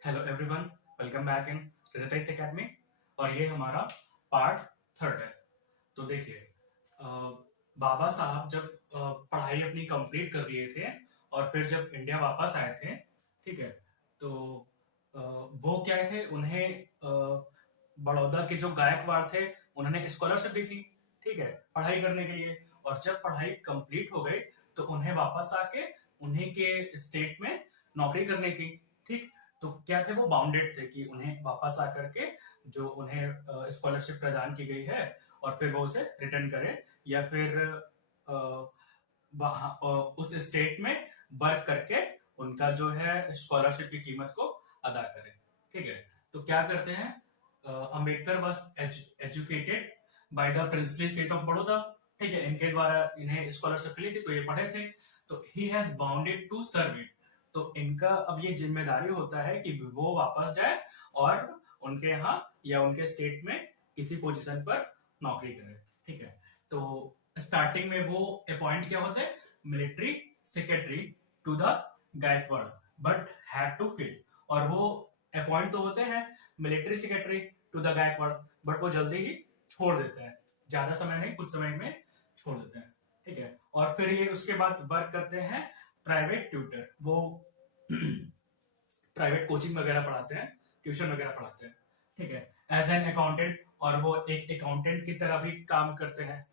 Hello everyone, welcome back in Ritesh academy. और ये हमारा पार्ट थर्ड है। तो देखिए, बाबा साहब जब पढ़ाई अपनी कंप्लीट कर लिए थे और फिर जब इंडिया वापस आए थे, ठीक है, तो वो क्या थे, उन्हें बड़ौदा के जो गायकवाड़ थे उन्होंने स्कॉलरशिप दी थी, ठीक है, पढ़ाई करने के लिए। और जब पढ़ाई कंप्लीट हो गई तो उन्हें वापस आके उन्हीं के स्टेट में नौकरी करनी थी, ठीक। तो क्या थे, वो बाउंडेड थे कि उन्हें वापस आकर के जो उन्हें स्कॉलरशिप प्रदान की गई है और फिर वो उसे रिटर्न करें, या फिर उस स्टेट में वर्क करके उनका जो है स्कॉलरशिप की कीमत को अदा करें, ठीक है। तो क्या करते हैं, Ambedkar was educated by the princely state of Baroda, ठीक है, इनके द्वारा इन्हें स्कॉलरशिप मिली थी तो ये पढ़े थे। तो he has bounded to serve it. तो इनका अब ये जिम्मेदारी होता है कि वो वापस जाए और उनके यहाँ या उनके स्टेट में किसी पोजीशन पर नौकरी करे, ठीक है। तो स्टार्टिंग में वो अपॉइंट क्या होते हैं, military secretary to the Gaekwad, but have to quit. और वो अपॉइंट तो होते हैं military secretary to the Gaekwad, but वो जल्दी ही छोड़ देते हैं, ज्यादा समय नहीं, कुछ समय में छोड़ देते हैं, ठीक है। और फिर ये उसके बाद वर्क करते हैं प्राइवेट ट्यूटर, वो प्राइवेट कोचिंग वगैरह पढ़ाते हैं, ट्यूशन वगैरह पढ़ाते हैं, ठीक है, एज एन अकाउंटेंट। और वो एक अकाउंटेंट की तरह भी काम करते हैं।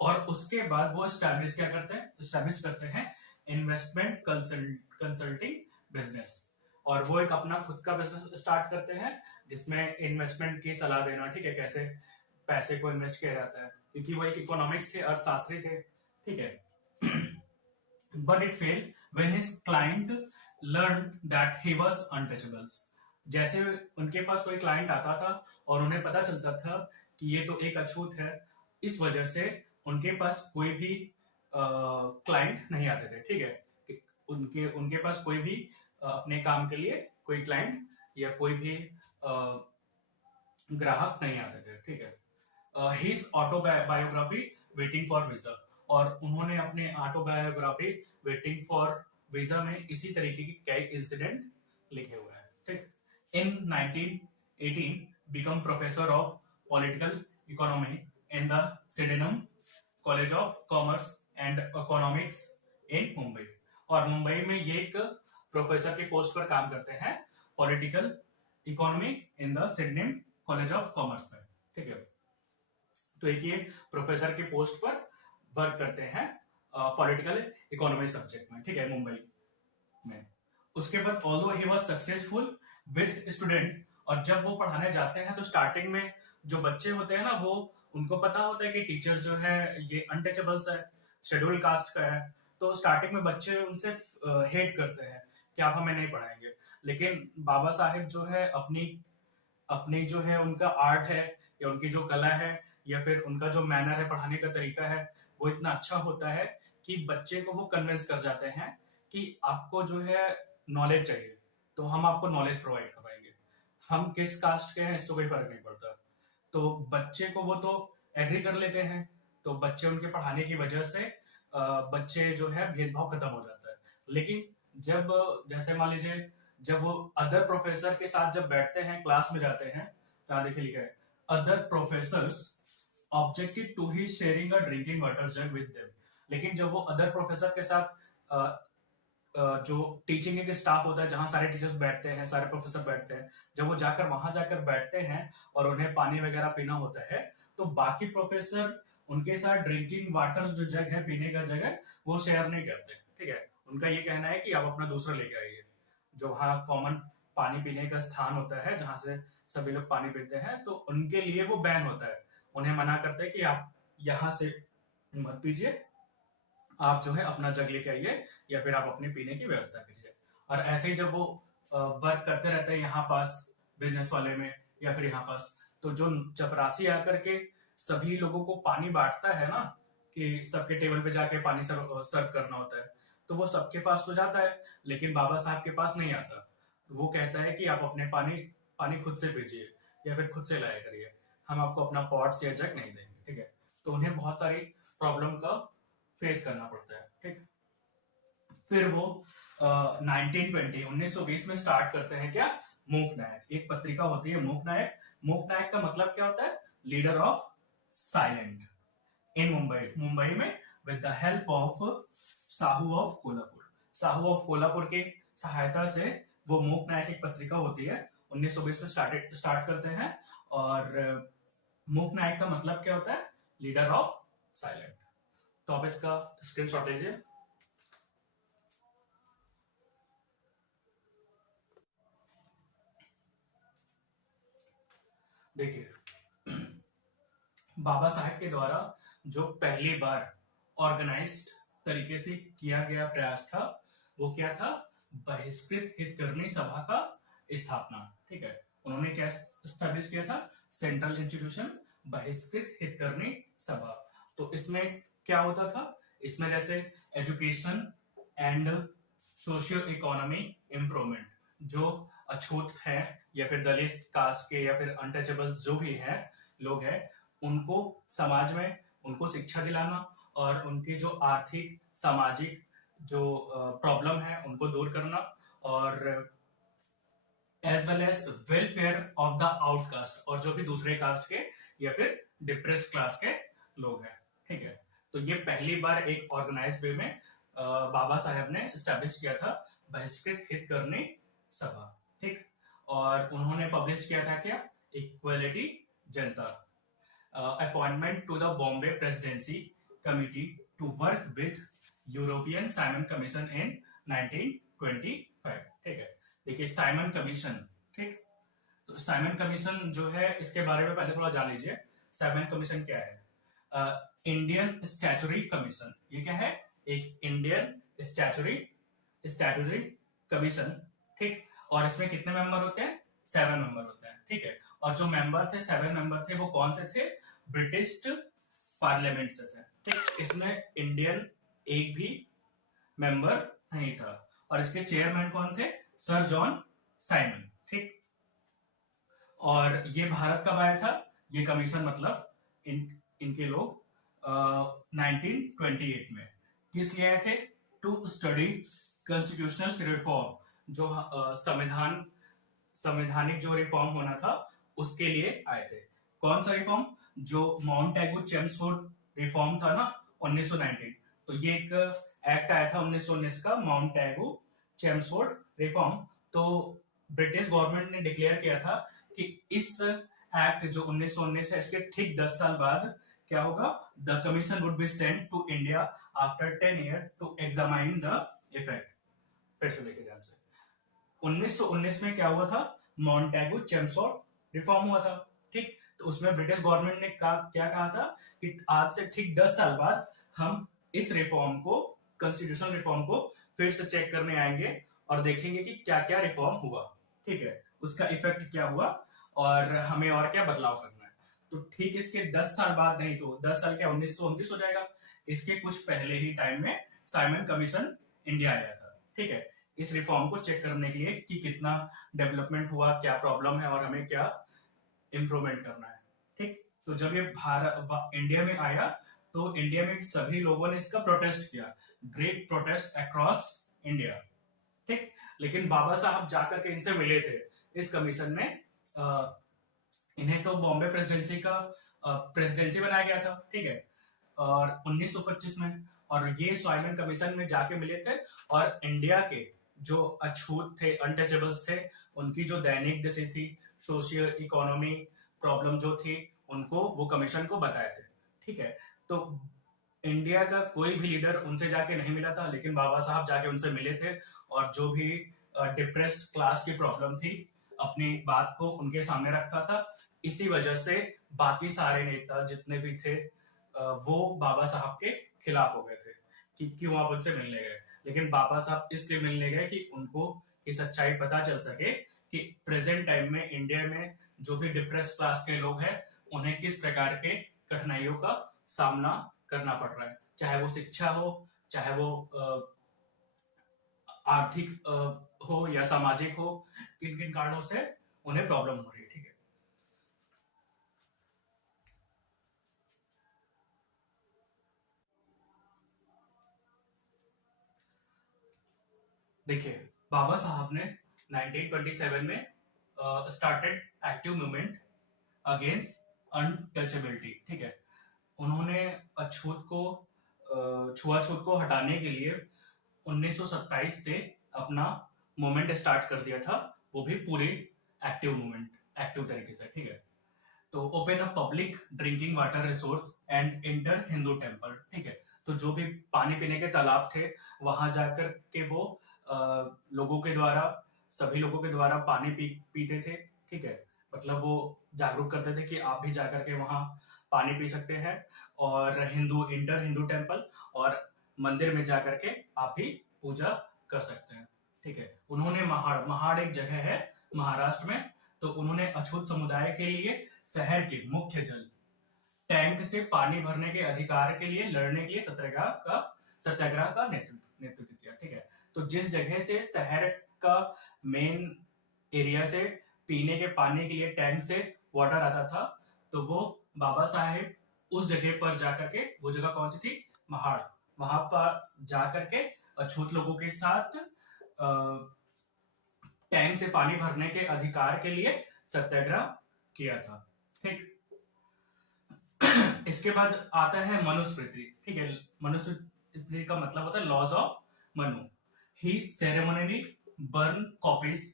और उसके बाद वो स्टैब्लिश क्या करते हैं, स्टैब्लिश करते हैं इन्वेस्टमेंट कंसल्टिंग बिजनेस। और वो एक अपना खुद का बिजनेस स्टार्ट करते हैं जिसमें इन्वेस्टमेंट की सलाह देना, ठीक है, कैसे पैसे को इन्वेस्ट किया जाता है, क्योंकि वो एक इकोनॉमिक्स थे, अर्थशास्त्री थे, ठीक है। But it failed when his client learned that he was untouchables। जैसे उनके पास कोई क्लाइंट आता था और उन्हें पता चलता था कि ये तो एक अछूत है, इस वजह से उनके पास कोई भी क्लाइंट नहीं आते थे, ठीक है, कि उनके उनके पास कोई भी अपने काम के लिए कोई क्लाइंट या कोई भी ग्राहक नहीं आते थे, ठीक है। His autobiography waiting for visa. और उन्होंने अपने ऑटोबायोग्राफी वेटिंग फॉर वीजा में इसी तरीके की कई इंसिडेंट लिखे हुए हैं, ठीक। In 1918 become professor of political economy in the Sydenham college of commerce and economics in Mumbai. और मुंबई में ये एक प्रोफेसर के पोस्ट पर काम करते हैं, political economy in the Sydney college of commerce में, ठीक है। तो एक ये प्रोफेसर के पोस्ट पर वर्क करते हैं पॉलिटिकल इकोनॉमी सब्जेक्ट में, ठीक है, मुंबई में। उसके बाद although he was successful with student. और जब वो पढ़ाने जाते हैं तो स्टार्टिंग में जो बच्चे होते हैं ना, वो उनको पता होता है कि टीचर जो है ये अनटचेबल्स है, शेड्यूल कास्ट का है। तो स्टार्टिंग में बच्चे उनसे हेट करते हैं कि आप हमें नहीं पढ़ाएंगे। लेकिन बाबा साहेब जो है अपनी अपनी जो है उनका आर्ट है या उनकी जो कला है या फिर उनका जो मैनर है, पढ़ाने का तरीका है, वो इतना अच्छा होता है कि बच्चे को वो कन्विंस कर जाते हैं कि आपको जो है नॉलेज चाहिए तो हम आपको नॉलेज प्रोवाइड करवाएंगे, हम किस कास्ट के हैं इससे कोई फर्क नहीं पड़ता। तो बच्चे को वो तो एग्री कर लेते हैं। तो बच्चे उनके पढ़ाने की वजह से बच्चे जो है भेदभाव खत्म हो जाता है। लेकिन जब जैसे मान लीजिए जब वो अदर प्रोफेसर के साथ जब बैठते हैं, क्लास में जाते हैं, तो यहाँ देखिए लिखा है other professors objected to he sharing a drinking water jug with them. लेकिन जब वो अदर प्रोफेसर के साथ जो टीचिंग के स्टाफ होता है, जहां सारे टीचर्स बैठते हैं, सारे प्रोफेसर बैठते हैं, जब वो जाकर वहां जाकर बैठते हैं और उन्हें पानी वगैरह पीना होता है, तो बाकी प्रोफेसर उनके साथ ड्रिंकिंग वाटर जो जग है, पीने का जग है, वो शेयर नहीं करते, ठीक है। उनका ये कहना है कि आप अपना दूसरा लेके आइए। जो वहाँ कॉमन पानी पीने का स्थान होता है जहां से सभी लोग पानी पीते हैं, तो उनके लिए वो बैन होता है, उन्हें मना करते हैं कि आप यहाँ से मत पीजिए, आप जो है अपना जग लेके आइए या फिर आप अपने पीने की व्यवस्था कीजिए। और ऐसे ही जब वो वर्क करते रहते हैं यहाँ पास बिजनेस वाले में या फिर यहाँ पास, तो जो चपरासी आकर के सभी लोगों को पानी बांटता है ना, कि सबके टेबल पे जाके पानी सर्व करना होता है, तो वो सबके पास तो जाता है लेकिन बाबा साहब के पास नहीं आता। वो कहता है कि आप अपने पानी पानी खुद से पीजिए या फिर खुद से लाया करिए, हम आपको अपना पॉट्स या जग नहीं देंगे, ठीक है। तो उन्हें बहुत सारी प्रॉब्लम का फेस करना पड़ता है, ठीक। फिर वो 1920 1920 में स्टार्ट करते हैं क्या, मूक नायक, एक पत्रिका होती है मूक नायक। मूक नायक का मतलब क्या होता है? Leader of silent in Mumbai, Mumbai में with the help of Sahu of Kolhapur. Sahu of Kolhapur की सहायता से वो मूक नायक एक पत्रिका होती है, 1920 में स्टार्ट करते हैं। और मूक नायक का मतलब क्या होता है? Leader of silent. तो आप इसका स्क्रीनशॉट लीजिए। देखिए, बाबा साहेब के द्वारा जो पहली बार ऑर्गेनाइज्ड तरीके से किया गया प्रयास था, वो क्या था? बहिष्कृत हितकर्मी सभा का स्थापना। ठीक है, उन्होंने क्या स्टैब्लिश किया था? सेंट्रल इंस्टीट्यूशन बहिष्कृत हितकर्मी सभा। तो इसमें क्या होता था? इसमें जैसे education and socio economy improvement, जो अछूत है या फिर दलित कास्ट के या फिर अनटचेबल जो भी है लोग हैं, उनको समाज में उनको शिक्षा दिलाना और उनकी जो आर्थिक सामाजिक जो प्रॉब्लम है उनको दूर करना, और as well as welfare of the outcast, और जो भी दूसरे कास्ट के या फिर डिप्रेस्ड क्लास के लोग हैं। ठीक है, तो ये पहली बार एक ऑर्गेनाइज वे में बाबा साहेब ने स्टैब्लिश किया था बहिष्कृत हितकर्मी सभा। ठीक, और उन्होंने पब्लिश किया था क्या? Equality Janata, appointment to the Bombay presidency committee to work with European Simon commission in 1925। ठीक है, देखिए साइमन कमीशन। ठीक, तो साइमन कमीशन जो है इसके बारे में पहले थोड़ा जान लीजिए। साइमन कमीशन क्या है? Indian statutory commission. ये क्या है? एक इंडियन स्टैचुरी कमीशन। ठीक, और इसमें कितने मेंबर होते हैं? 7 मेंबर होते हैं। ठीक है, और जो मेंबर थे, 7 मेंबर थे, वो कौन से थे? ब्रिटिश पार्लियामेंट से थे। ठीक, इसमें इंडियन एक भी मेंबर नहीं था, और इसके चेयरमैन कौन थे? Sir John Simon. ठीक, और ये भारत कब आया था ये कमीशन? मतलब इनके लोग 1928 में। किस लिए आए थे? टू स्टडी कॉन्स्टिट्यूशनल रिफॉर्म, जो संवैधानिक जो रिफॉर्म होना था उसके लिए आए थे। कौन सा रिफॉर्म? जो माउंट टैगू चेम्सफोर्ड रिफॉर्म था ना 1919, तो ये एक एक्ट आया था 1919 का, माउंट टैगू चेम्सफोर्ड रिफॉर्म। तो ब्रिटिश गवर्नमेंट ने डिक्लेयर किया था कि इस एक्ट जो 1919 है, इसके ठीक 10 साल बाद क्या होगा? The commission would be sent to India after 10 year to examine the effect. फिर से देखिए ध्यान से, 1919 में क्या हुआ था? मॉन्टेगू चेम्सफोर्ड रिफॉर्म हुआ था। ठीक, तो उसमें ब्रिटिश गवर्नमेंट ने क्या कहा था कि आज से ठीक 10 साल बाद हम इस रिफॉर्म को, कॉन्स्टिट्यूशनल रिफॉर्म को फिर से चेक करने आएंगे और देखेंगे कि क्या क्या रिफॉर्म हुआ। ठीक है, उसका इफेक्ट क्या हुआ और हमें और क्या बदलाव करना है। तो ठीक इसके 10 साल बाद, नहीं तो 10 साल क्या 1929 हो जाएगा, इसके कुछ पहले ही टाइम में साइमन कमीशन इंडिया आया था। ठीक है, इस रिफॉर्म को चेक करने के लिए कि कितना डेवलपमेंट हुआ, क्या प्रॉब्लम है और हमें क्या इंप्रूवमेंट करना है। ठीक, तो जब ये भारत इंडिया में आया तो इंडिया में सभी लोगों ने इसका प्रोटेस्ट किया, ग्रेट प्रोटेस्ट अक्रॉस इंडिया। ठीक, लेकिन बाबा साहब जाकर के इनसे मिले थे, इस कमीशन में इन्हें तो बॉम्बे प्रेसिडेंसी का प्रेसिडेंसी बनाया गया था। ठीक है, और 1925 में, और ये साइमन कमीशन में जाके मिले थे और इंडिया के जो अछूत थे, अनटचेबल्स थे, उनकी जो दैनिक दशा थी, सोशियो इकोनॉमी प्रॉब्लम जो थी, उनको वो कमीशन को बताए थे। ठीक है, तो इंडिया का कोई भी लीडर उनसे जाके नहीं मिला था, लेकिन बाबा साहब जाके उनसे मिले थे और जो भी डिप्रेस्ड क्लास की प्रॉब्लम थी अपनी बात को उनके सामने रखा था। इसी वजह से बाकी सारे नेता जितने भी थे वो बाबा साहब के खिलाफ हो गए थे कि क्यों आप उनसे मिलने गए। लेकिन बाबा साहब इसलिए मिलने गए कि उनको की सच्चाई पता चल सके कि प्रेजेंट टाइम में इंडिया में जो भी डिप्रेस क्लास के लोग हैं उन्हें किस प्रकार के कठिनाइयों का सामना करना पड़ रहा है, चाहे वो शिक्षा हो, चाहे वो आर्थिक हो या सामाजिक हो, किन किन कारणों से उन्हें प्रॉब्लम हो रही है। ठीक है, देखिए बाबा साहब ने 1927 में started active movement against untouchability, ठीक है। उन्होंने छुआछूत को हटाने के लिए 1927 से अपना मूवमेंट स्टार्ट कर दिया था, वो भी पूरे एक्टिव मूवमेंट, एक्टिव तरीके से, ठीक है। तो open a public drinking water resource and inter Hindu temple, ठीक है। तो जो भी पानी पीने के तालाब थे वहां जाकर के वो लोगों के द्वारा, सभी लोगों के द्वारा पानी पीते थे, ठीक है। मतलब वो जागरूक करते थे कि आप भी जाकर के वहां पानी पी सकते हैं, और इंटर हिंदू टेम्पल और मंदिर में जाकर के आप भी पूजा कर सकते हैं, ठीक है। उन्होंने महाड़ एक जगह है महाराष्ट्र में, तो उन्होंने अछूत समुदाय के लिए शहर के मुख्य जल टैंक से पानी भरने के अधिकार के लिए लड़ने के लिए सत्याग्रह का नेतृत्व किया, ठीक है। तो जिस जगह से शहर का मेन एरिया से पीने के पानी के लिए टैंक से वाटर आता था, तो वो बाबा साहेब उस जगह पर जाकर के, वो जगह कौन सी थी, महाड़, वहां पर जाकर के अछूत लोगों के साथ टैंक से पानी भरने के अधिकार के लिए सत्याग्रह किया था, ठीक। इसके बाद आता है मनुस्मृति, ठीक है। मनुस्मृति का मतलब होता है laws of Manu. He ceremonially burn copies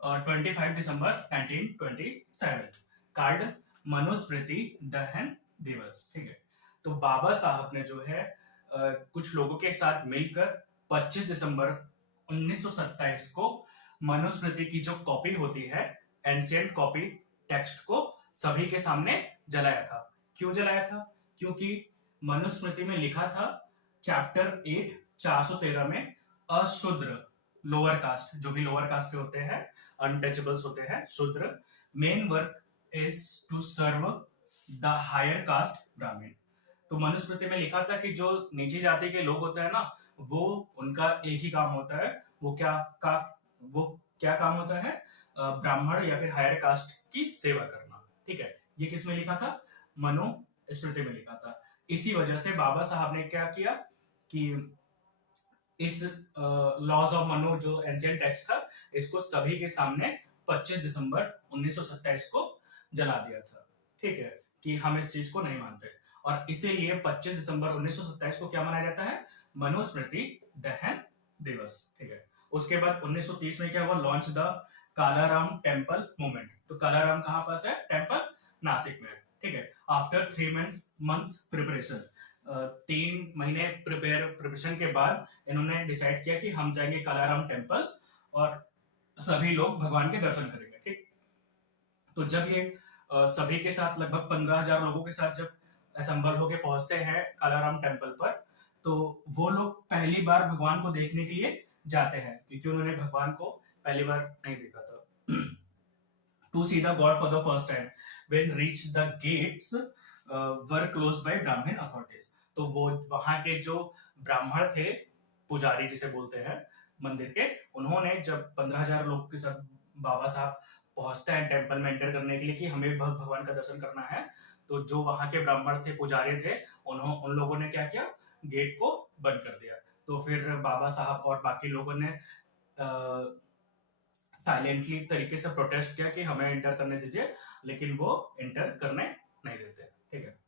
25 December 1927 कार्ड मनुस्मृति दहन दिवस, ठीक है। तो बाबा साहब ने जो है कुछ लोगों के साथ मिलकर 25 दिसंबर 1927 को मनुस्मृति की जो कॉपी होती है, एंशिएंट कॉपी टेक्स्ट को सभी के सामने जलाया था। क्यों जलाया था? क्योंकि मनुस्मृति में लिखा था चैप्टर 8 413 में अशूद्र, लोअर कास्ट, जो भी लोअर कास्ट के होते हैं, अनटचेबल्स होते हैं, शूद्र, main work is to serve the higher caste Brahmin. तो मनुस्मृति में लिखा था कि जो नीची जाति के लोग होते हैं ना, वो उनका एक ही काम होता है, वो क्या काम होता है, ब्राह्मण या फिर हायर कास्ट की सेवा करना, ठीक है। ये किस में लिखा था? मनुस्मृति में लिखा था। इसी वजह से बाबा साहब ने क्या किया कि इस लॉज ऑफ मनु जो एंशिएंट टेक्स्ट था, इसको सभी के सामने 25 दिसंबर 1927 को जला दिया था, ठीक है, कि हम इस चीज को नहीं मानते। और इसीलिए 25 दिसंबर 1927 को क्या मनाया जाता है? मनुस्मृति दहन दिवस, ठीक है। उसके बाद 1930 में क्या हुआ? Launch the Kalaram temple movement. तो कालाराम कहां पास है? टेम्पल नासिक में, ठीक है। आफ्टर 3 मंथ्स प्रिपरेशन, 3 महीने प्रिपरेशन के बाद इन्होंने डिसाइड किया कि हम जाएंगे कालाराम टेम्पल और सभी लोग भगवान के दर्शन करेंगे, ठीक। तो जब ये सभी के साथ लगभग 15,000 लोगों के साथ जब असेंबल होके पहुंचते हैं कालाराम टेम्पल पर, तो वो लोग पहली बार भगवान को देखने के लिए जाते हैं, क्योंकि उन्होंने भगवान को पहली बार नहीं देखा था। To see the God for the first time when reach the gates were closed by Brahmin authorities. तो वो वहां के जो ब्राह्मण थे, पुजारी जिसे बोलते हैं मंदिर के, उन्होंने जब 15,000 लोग के साथ बाबा साहब पहुंचते हैं टेम्पल में एंटर करने के लिए कि हमें भगवान का दर्शन करना है, तो जो वहां के ब्राह्मण थे, पुजारी थे, उन लोगों ने क्या किया? गेट को बंद कर दिया। तो फिर बाबा साहब और बाकी लोगों ने साइलेंटली तरीके से प्रोटेस्ट किया कि हमें एंटर करने दीजिए, लेकिन वो एंटर करने नहीं देते, ठीक है।